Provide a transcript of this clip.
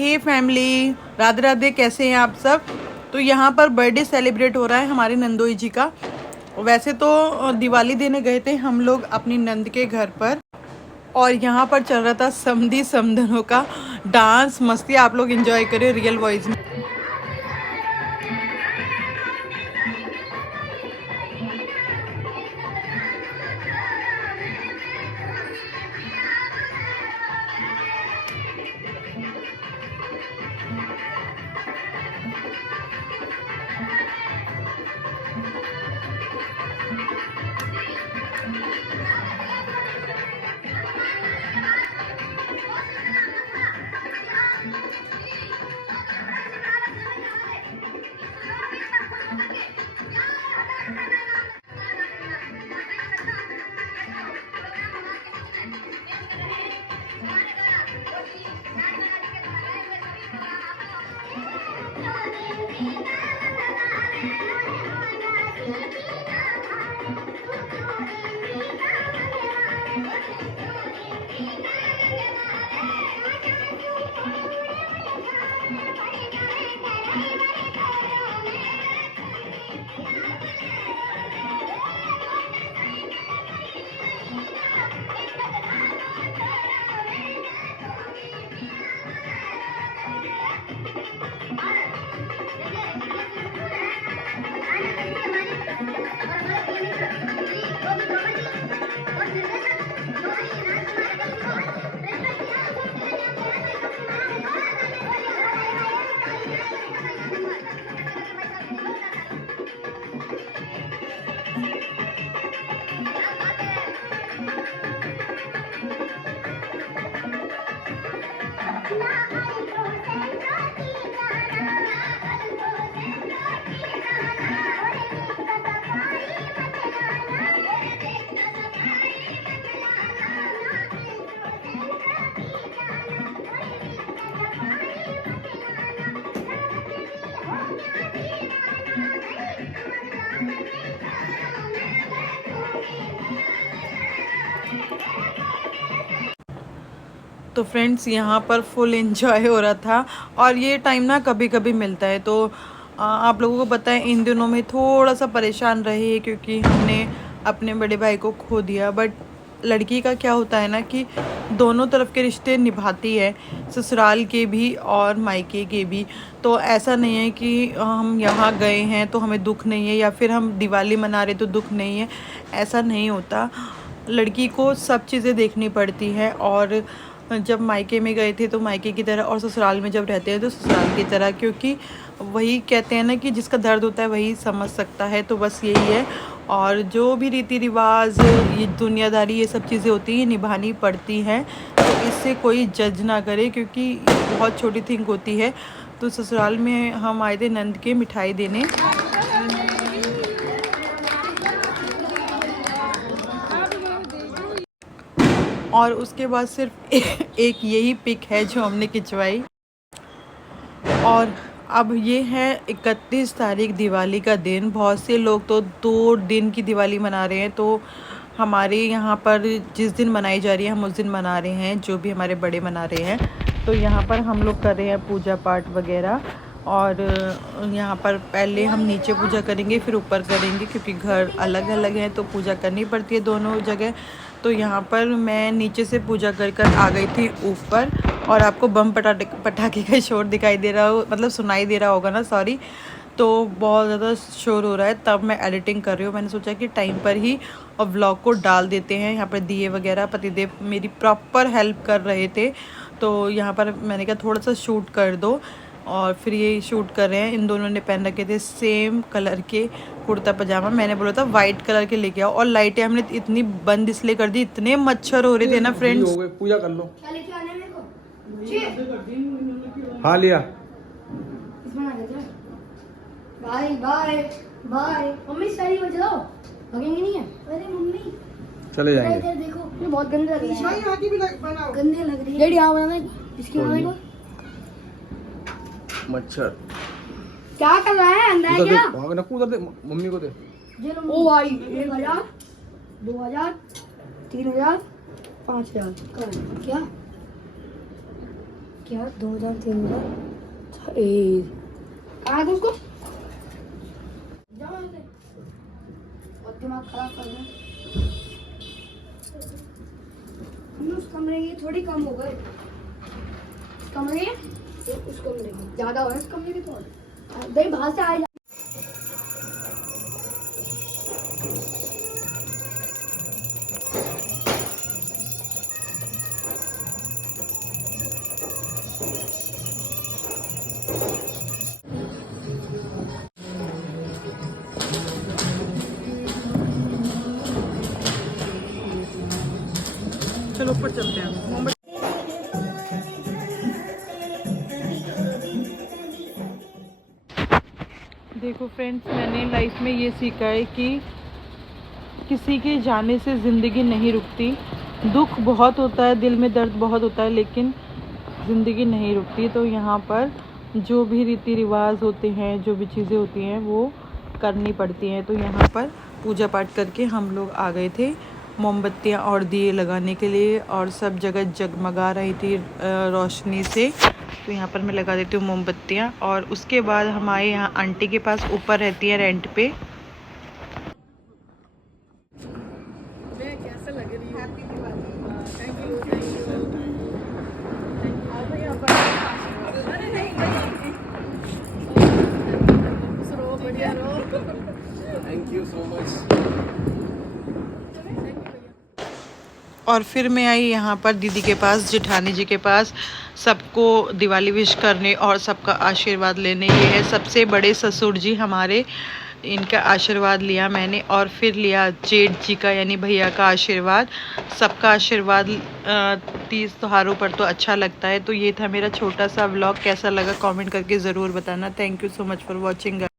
हे family, Radhe Radhe. कैसे हैं आप सब। तो यहाँ पर बर्थडे सेलिब्रेट हो रहा है हमारे नंदोई जी का। वैसे तो दिवाली देने गए थे हम लोग अपनी नंद के घर पर, और यहाँ पर चल रहा था समधी समधनों का डांस मस्ती। आप लोग एंजॉय करें रियल वॉइस में। तो फ्रेंड्स यहाँ पर फुल एंजॉय हो रहा था, और ये टाइम ना कभी कभी मिलता है। तो आप लोगों को पता है इन दिनों में थोड़ा सा परेशान रहे क्योंकि हमने अपने बड़े भाई को खो दिया। बट लड़की का क्या होता है ना कि दोनों तरफ के रिश्ते निभाती है, ससुराल के भी और मायके के भी। तो ऐसा नहीं है कि हम यहाँ गए हैं तो हमें दुख नहीं है, या फिर हम दिवाली मना रहे तो दुख नहीं है। ऐसा नहीं होता, लड़की को सब चीज़ें देखनी पड़ती है। और जब मायके में गए थे तो मायके की तरह, और ससुराल में जब रहते हैं तो ससुराल की तरह, क्योंकि वही कहते हैं ना कि जिसका दर्द होता है वही समझ सकता है। तो बस यही है। और जो भी रीति रिवाज, ये दुनियादारी, ये सब चीज़ें होती हैं, निभानी पड़ती हैं। तो इससे कोई जज ना करे क्योंकि बहुत छोटी थिंग होती है। तो ससुराल में हम आए थे नंद के मिठाई देने। और उसके बाद सिर्फ एक यही पिक है जो हमने खिंचवाई। और अब ये है 31 तारीख, दिवाली का दिन। बहुत से लोग तो 2 दिन की दिवाली मना रहे हैं। तो हमारे यहाँ पर जिस दिन मनाई जा रही है हम उस दिन मना रहे हैं, जो भी हमारे बड़े मना रहे हैं। तो यहाँ पर हम लोग कर रहे हैं पूजा पाठ वगैरह। और यहाँ पर पहले हम नीचे पूजा करेंगे फिर ऊपर करेंगे, क्योंकि घर अलग अलग हैं तो पूजा करनी पड़ती है दोनों जगह। तो यहाँ पर मैं नीचे से पूजा कर आ गई थी ऊपर, और आपको बम पटाखे का शोर दिखाई दे रहा हो, मतलब सुनाई दे रहा होगा ना, सॉरी। तो बहुत ज़्यादा शोर हो रहा है, तब मैं एडिटिंग कर रही हूँ। मैंने सोचा कि टाइम पर ही और व्लॉग को डाल देते हैं। यहाँ पर दिए वगैरह पतिदेव मेरी प्रॉपर हेल्प कर रहे थे, तो यहाँ पर मैंने कहा थोड़ा सा शूट कर दो। और फिर ये शूट कर रहे हैं। इन दोनों ने पहन रखे थे सेम कलर के कुर्ता पजामा। मैंने बोला था वाइट कलर के लेके आओ, और लाइटें हमने इतनी बंद इसलिए कर दी, इतने मच्छर हो रहे थे ना फ्रेंड्स। पूजा कर लो। हाँ लिया। Bye bye bye. मम्मी साड़ी बजाओ, लगेंगे नहीं है। अरे मम्मी चले जाएंगे। इधर देखो, ये बहुत गंदे लग रही है। यहाँ की भी बनाओ। गंदे लग रही है। डैडी यहाँ बनाना, इसकी बनाने को। मच्छर क्या कर रहा है, अंदर है क्या? उधर दे, मम्मी को दे। ओ भाई 1000 2000 3000 5000 क्या क्या 2013 कहाँ है उसको जाओ यहाँ से। और दिमाग खराब कर रहे हम उस कमरे के थोड़ी कम हो गए इस कमरे के उस कमरे के ज्यादा हो रहे इस कमरे के थोड़े दही बाहर से आए चलो ऊपर चलते हैं। मोमबत्ती देखो फ्रेंड्स, मैंने लाइफ में ये सीखा है कि किसी के जाने से ज़िंदगी नहीं रुकती। दुख बहुत होता है, दिल में दर्द बहुत होता है, लेकिन ज़िंदगी नहीं रुकती। तो यहाँ पर जो भी रीति रिवाज होते हैं, जो भी चीज़ें होती हैं, वो करनी पड़ती हैं। तो यहाँ पर पूजा पाठ करके हम लोग आ गए थे मोमबत्तियाँ और दिए लगाने के लिए, और सब जगह जगमगा रही थी रोशनी से। तो यहाँ पर मैं लगा देती हूँ मोमबत्तियाँ। और उसके बाद हम आए यहाँ आंटी के पास, ऊपर रहती है रेंट पे। कैसा लग रही है? Thank you so much. और फिर मैं आई यहाँ पर दीदी के पास, जेठानी जी के पास, सबको दिवाली विश करने और सबका आशीर्वाद लेने। ये है सबसे बड़े ससुर जी हमारे, इनका आशीर्वाद लिया मैंने। और फिर लिया जेठ जी का, यानी भैया का आशीर्वाद। सबका आशीर्वाद तीज त्योहारों पर तो अच्छा लगता है। तो ये था मेरा छोटा सा व्लॉग। कैसा लगा कमेंट करके ज़रूर बताना। Thank you so much for watching.